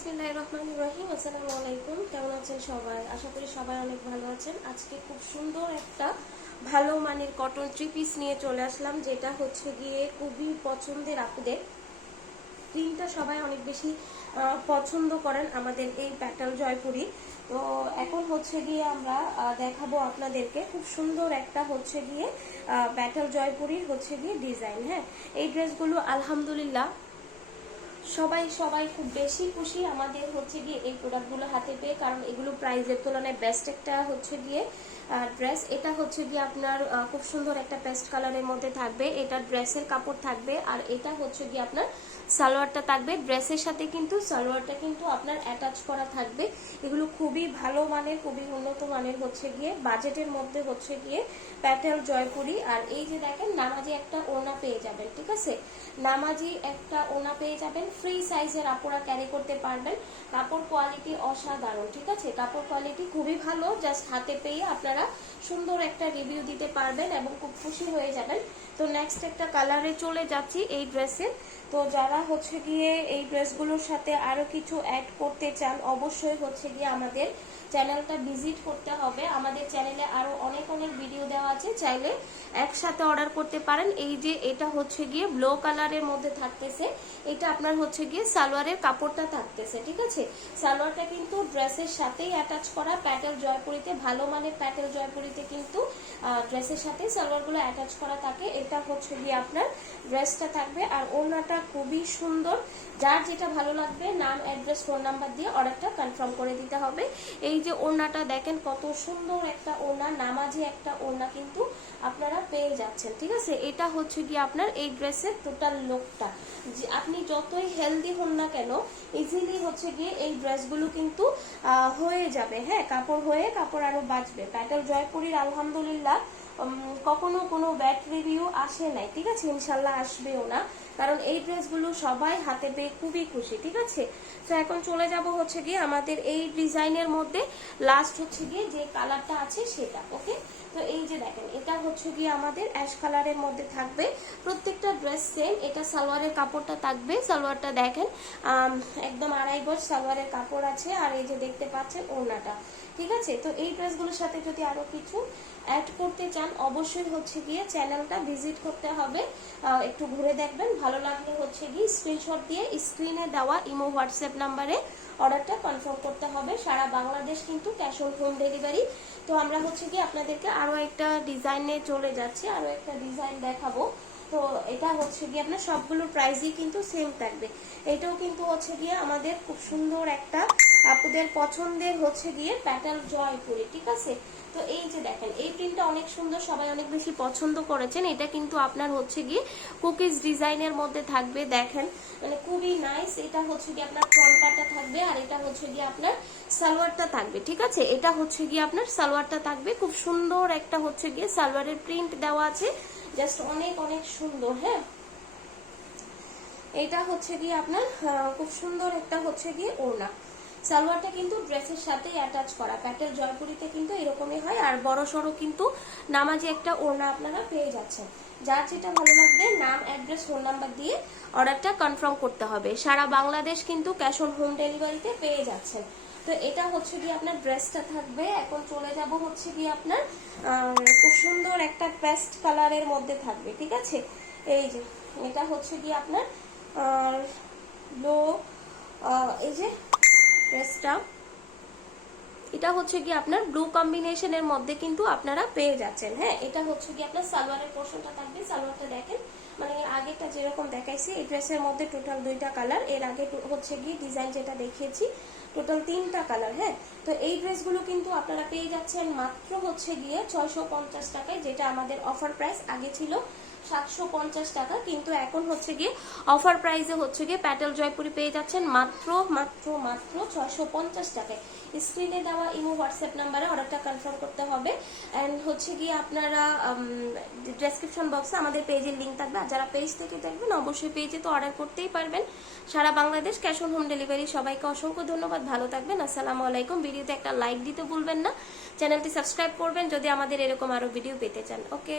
বিসমিল্লাহ রহমান রহিম। আসসালামু আলাইকুম। কেমন আছেন সবাই? আশা করি সবাই অনেক ভালো আছেন। আজকে খুব সুন্দর একটা ভালো মানের কটন থ্রি পিস নিয়ে চলে আসলাম, যেটা হচ্ছে গিয়ে খুবই পছন্দের প্রিন্টটা সবাই অনেক বেশি পছন্দ করেন আমাদের এই প্যাটার্ন জয়পুরি। তো এখন হচ্ছে গিয়ে আমরা দেখাবো আপনাদেরকে খুব সুন্দর একটা হচ্ছে গিয়ে ব্যাটাল জয়পুরির হচ্ছে গিয়ে ডিজাইন হ্যাঁ? এই ড্রেসগুলো আলহামদুলিল্লাহ সবাই সবাই খুব বেশি খুশি। আমাদের হচ্ছে গিয়ে এই প্রোডাক্টগুলো হাতে পেয়ে, কারণ এগুলো প্রাইসের তুলনায় বেস্ট একটা হচ্ছে গিয়ে ড্রেস এটা হচ্ছে গিয়ে আপনার খুব সুন্দর একটা পেস্ট কালারের মধ্যে থাকবে। এটা ড্রেসের কাপড় থাকবে আর এটা হচ্ছে গিয়ে আপনার সালোয়ারটা থাকবে। ড্রেসের সাথে কিন্তু সালোয়ারটা কিন্তু আপনার অ্যাটাচ করা থাকবে। এগুলো খুবই ভালো মানের, খুবই উন্নত মানের হচ্ছে গিয়ে, বাজেটের মধ্যে হচ্ছে গিয়ে প্যাটেল জয়পুরি। আর এই যে দেখেন, নামাজি একটা ওনা পেয়ে যাবেন, ঠিক আছে? নামাজি একটা ওনা পেয়ে যাবেন। ফ্রি সাইজের আপনারা ক্যারি করতে পারবেন। কাপড় কোয়ালিটি অসাধারণ, ঠিক আছে? কাপড় কোয়ালিটি খুবই ভালো জাস্ট হাতে পেয়ে আপনারা সুন্দর একটা রিভিউ দিতে পারবেন এবং খুব খুশি হয়ে যাবেন। তো নেক্সট একটা কালারে চলে যাচ্ছি এই ড্রেসের তো যারা হচ্ছে গিয়ে এই ড্রেসগুলোর সাথে আরও কিছু অ্যাড করতে চান, অবশ্যই হচ্ছে গিয়ে আমাদের চ্যানেলটা ভিজিট করতে হবে। আমাদের চ্যানেলে আরও অনেক অনেক ভিডিও দেওয়া আছে। চাইলে একসাথে অর্ডার করতে পারেন। এই যে এটা হচ্ছে গিয়ে ব্লু কালারের মধ্যে থাকতেছে। এটা আপনার হচ্ছে গিয়ে সালোয়ারের কাপড়টা থাকতেছে, ঠিক আছে? সালোয়ারটা কিন্তু ড্রেসের সাথেই অ্যাটাচ করা। প্যাটেল জয়পুরিতে, ভালো মানের প্যাটেল জয়পুরিতে কিন্তু ড্রেসের সাথে সালোয়ারগুলো অ্যাটাচ করা থাকে। এটা হচ্ছে গিয়ে আপনার ড্রেসটা থাকবে। আর ওড়নাটা খুবই সুন্দর। যার যেটা ভালো লাগবে, নাম অ্যাড্রেস ফোন নাম্বার দিয়ে অর্ডারটা কনফার্ম করে দিতে হবে। এই যে ওড়নাটা দেখেন কত সুন্দর একটা ওড়না। নামাজি একটা ওড়না কিন্তু আপনারা পেয়ে যাচ্ছেন, ঠিক আছে? এটা হচ্ছে গিয়ে আপনার এই ড্রেসের টোটাল লুকটা আপনি যতই হেলদি হন না কেন ইজিলি হচ্ছে গিয়ে এই ড্রেসগুলো কিন্তু হয়ে যাবে হ্যাঁ? কাপড় হয়ে কাপড় আরও বাঁচবে। প্যাটেল জয়পুরীর আলহামদুলিল্লাহ কখনো কোনো ব্যাড রিভিউ আসে নাই, ঠিক আছে? ইনশাল্লাহ আসবেও না। কারণ এই ড্রেসগুলো সবাই হাতে পেয়ে খুবই খুশি, ঠিক আছে? তো এখন চলে যাব হচ্ছে গিয়ে আমাদের এই ডিজাইনের মধ্যে। লাস্ট হচ্ছে গিয়ে যে কালারটা আছে সেটা ওকে তো এই যে দেখেন, এটা হচ্ছে গিয়ে আমাদের অ্যাশ কালারের মধ্যে থাকবে। প্রত্যেকটা ড্রেস সেম এটা সালোয়ারের কাপড়টা থাকবে। সালোয়ারটা দেখেন একদম আড়াই গজ সালোয়ারের কাপড় আছে, আর এই যে দেখতে পাচ্ছেন ওড়নাটা, ঠিক আছে? তো এই ড্রেসগুলোর সাথে যদি আরও কিছু অ্যাড করতে চান অবশ্যই হচ্ছে গিয়ে চ্যানেলটা ভিজিট করতে হবে। একটু ঘুরে দেখবেন। ভালো লাগলে হচ্ছে গিয়ে স্ক্রিনশট দিয়ে স্ক্রিনে দেওয়া ইমো, হোয়াটসঅ্যাপ নাম্বারে অর্ডারটা কনফার্ম করতে হবে। সারা বাংলাদেশ কিন্তু ক্যাশ অন হোম ডেলিভারি তো আমরা হচ্ছে কি আপনাদেরকে আরও একটা ডিজাইনে চলে যাচ্ছি আরও একটা ডিজাইন দেখাবো। তো এটা হচ্ছে গিয়ে আপনার সবগুলো প্রাইসই কিন্তু সেম থাকবে। এটাও কিন্তু হচ্ছে গিয়ে আমাদের খুব সুন্দর একটা আপুদের পছন্দের হচ্ছে গিয়ে প্যাটার্ন জয়পুরি ঠিক আছে? তো এই যে দেখেন, এই প্রিন্টটা অনেক সুন্দর, সবাই অনেক বেশি পছন্দ করেছেন। এটা কিন্তু আপনার হচ্ছে গিয়ে কুকিজ ডিজাইনের মধ্যে থাকবে, দেখেন। মানে খুবই নাইস এটা হচ্ছে গিয়ে আপনার ফ্রন্টটা থাকবে, আর এটা হচ্ছে গিয়ে আপনার সালোয়ারটা থাকবে, ঠিক আছে? এটা হচ্ছে গিয়ে আপনার সালোয়ারটা থাকবে, খুব সুন্দর একটা হচ্ছে গিয়ে সালোয়ারের প্রিন্ট দেওয়া আছে। জাস্ট অনেক অনেক সুন্দর হ্যাঁ? এটা হচ্ছে গিয়ে আপনার খুব সুন্দর একটা হচ্ছে গিয়ে ওড়না। সালোয়ারটা কিন্তু ড্রেসের সাথে অ্যাটাচ করা। প্যাটেল জয়পুরিতে কিন্তু এরকমই হয়। আর বড় সড়ো কিন্তু নামাজি একটা ওড়না আপনারা পেয়ে যাচ্ছেন। যার যেটা ভালো লাগবে, নাম অ্যাড্রেস ফোন নাম্বার দিয়ে অর্ডারটা কনফার্ম করতে হবে। সারা বাংলাদেশ কিন্তু ক্যাশ অন হোম ডেলিভারিতে পেয়ে যাচ্ছেন। তো এটা হচ্ছে গিয়ে আপনার ড্রেসটা থাকবে। এখন চলে যাব হচ্ছে গিয়ে আপনার খুব সুন্দর একটা পেস্ট কালারের মধ্যে থাকবে, ঠিক আছে? এই যে, এটা হচ্ছে গিয়ে আপনার লো এই যে ড্রেসটা এটা হচ্ছে কি আপনার ব্লু কম্বিনেশনের মধ্যে কিন্তু আপনারা পেয়ে যাচ্ছেন হ্যাঁ? এটা হচ্ছে কি আপনার সালোয়ারের পোর্শনটা থাকবে। সালোয়ারটা দেখেন মানে এর আগেটা যেরকম দেখাইছি, এই ড্রেসের মধ্যে টোটাল দুইটা কালারের আগে হচ্ছে গিয়ে ডিজাইন যেটা দেখিয়েছি টোটাল তিনটা কালার হ্যাঁ? তো এই ড্রেসগুলো কিন্তু আপনারা পেয়ে যাচ্ছেন মাত্র হচ্ছে গিয়ে ছয়শো পঞ্চাশ টাকায়, যেটা আমাদের অফার প্রাইস আগে ছিল সাতশো পঞ্চাশ টাকা, কিন্তু এখন হচ্ছে গিয়ে অফার প্রাইসে হচ্ছে গিয়ে প্যাটেল জয়পুরি পেয়ে যাচ্ছেন মাত্র মাত্র মাত্র ছয়শো পঞ্চাশ টাকায়। স্ক্রিনে দেওয়া ইমো হোয়াটসঅ্যাপ নাম্বারে অর্ডারটা কনফার্ম করতে হবে। অ্যান্ড হচ্ছে গিয়ে আপনারা ডেসক্রিপশন বক্সে আমাদের পেজের লিঙ্ক থাকবে। আর যারা পেজ থেকে দেখবেন, অবশ্যই পেজে তো অর্ডার করতেই পারবেন। সারা Bangladesh cash on home delivery সবাইকে অসংখ্য ধন্যবাদ। ভালো থাকবেন। আসসালামু আলাইকুম। ভিডিওতে একটা লাইক দিতে ভুলবেন না। চ্যানেলটি সাবস্ক্রাইব করবেন। যদি আমাদের এরকম আরও ভিডিও পেতে চান। ওকে